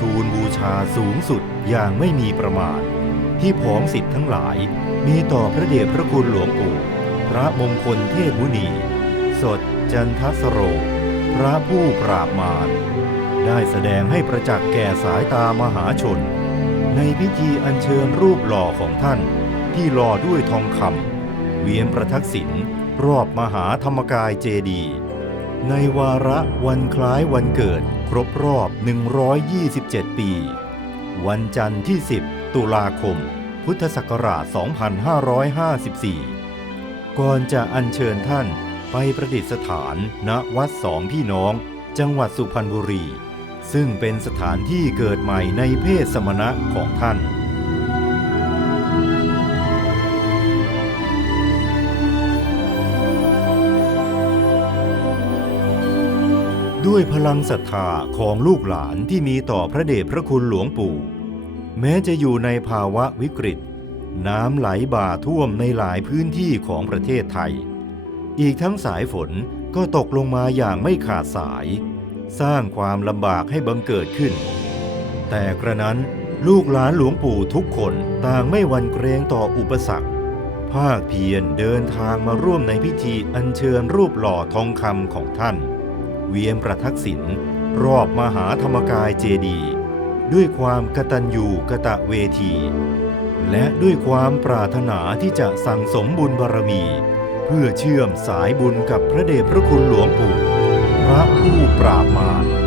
ทูลบูชาสูงสุดอย่างไม่มีประมาณ ที่ผองสิทธิ์ทั้งหลายมีต่อพระเดชพระคุณหลวงปู่ พระมงคลเทพมุนี สดจันทสโร พระผู้ปราบมารได้แสดงให้ประจักษ์แก่สายตามหาชน ในพิธีอัญเชิญรูปหล่อของท่าน ที่หล่อด้วยทองคำเวียนประทักษิณรอบมหาธรรมกายเจดีย์ ในวาระวันคล้ายวันเกิดครบรอบ 127 ปี วันจันทร์ที่ 10 ตุลาคม พุทธศักราช 2554 ก่อนจะอัญเชิญท่านไปประดิษฐานณวัดสองพี่น้อง จังหวัดสุพรรณบุรี ซึ่งเป็นสถานที่เกิดใหม่ในเพศสมณะของท่าน ด้วยพลังศรัทธาของลูกหลานที่มีต่อพระเดชพระคุณหลวงปู่ แม้จะอยู่ในภาวะวิกฤต น้ำไหลบ่าท่วมในหลายพื้นที่ของประเทศไทย อีกทั้งสายฝนก็ตกลงมาอย่างไม่ขาดสาย สร้างความลำบากให้บังเกิดขึ้น แต่กระนั้นลูกหลานหลวงปู่ทุกคนต่างไม่หวั่นเกรงต่ออุปสรรค ภาคเพียรเดินทางมาร่วมในพิธีอัญเชิญรูปหล่อทองคำของท่าน เวียนประทักษิณรอบมหาธรรมกายเจดี ด้วยความกตัญญูกะตะเวที และด้วยความปรารถนาที่จะสั่งสมบุญบารมี เพื่อเชื่อมสายบุญกับพระเดชพระคุณหลวงปู่ พระผู้ปราบมาร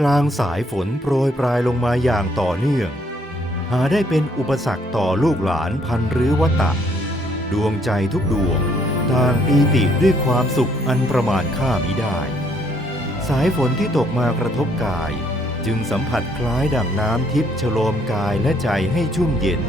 กลางสายฝนโปรยปลายลงมาอย่างต่อเนื่อง หาได้เป็นอุปสรรคต่อลูกหลานพันรื้อวัตตะ ดวงใจทุกดวงต่างปีติด้วยความสุขอันประมาณค่ามิได้ สายฝนที่ตกมากระทบกาย จึงสัมผัสคล้ายดั่งน้ำทิพย์ฉโลมกายและใจให้ชุ่มเย็น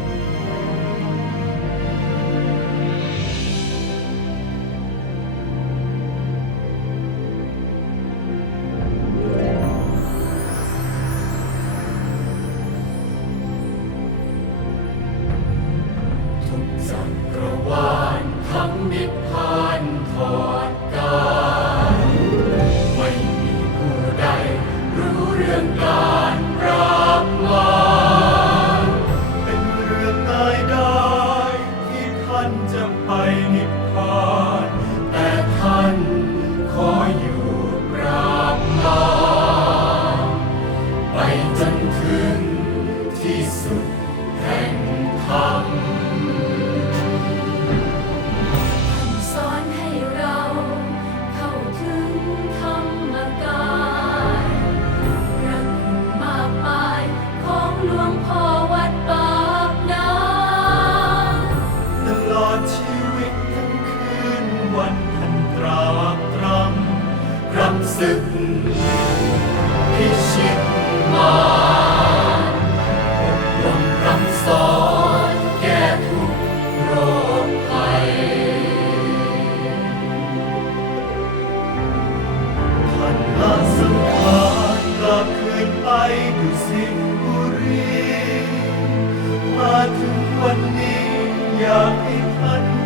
วันนี้อยากให้ท่าน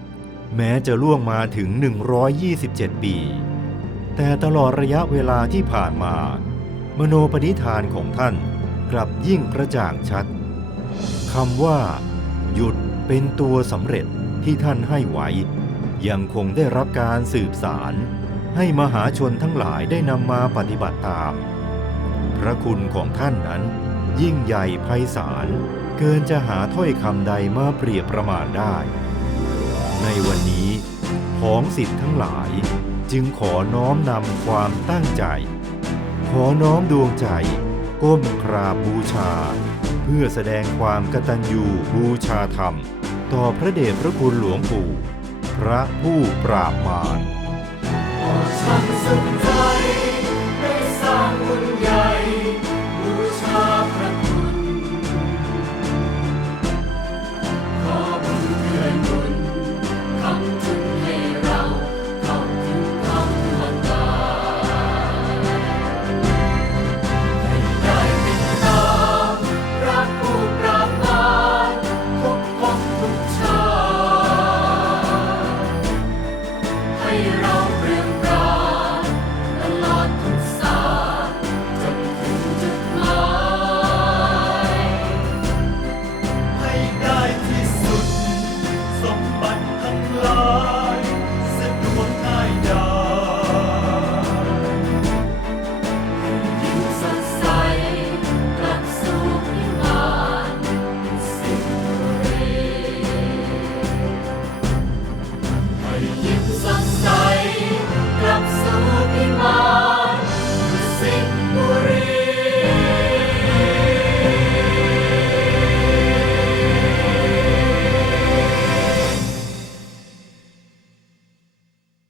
แม้จะล่วงมาถึง 127 ปี แต่ตลอดระยะเวลาที่ผ่านมา มโนปณิธานของท่านกลับยิ่งกระจ่างชัดคำว่า หยุดเป็นตัวสำเร็จที่ท่านให้ไว้ ยังคงได้รับการสืบสารให้มหาชนทั้งหลายได้นำมาปฏิบัติตาม พระคุณของท่านนั้น ยิ่งใหญ่ไพศาลเกินจะหาถ้อยคำใดมาเปรียบประมาณได้ ในวันนี้ของสิทธิ์ทั้งหลายจึงขอน้อมนำความตั้งใจ ขอน้อมดวงใจ ก้มกราบบูชา เพื่อแสดงความกตัญญูบูชาธรรม ต่อพระเดชพระคุณหลวงปู่ พระผู้ปราบมารโอชัสุ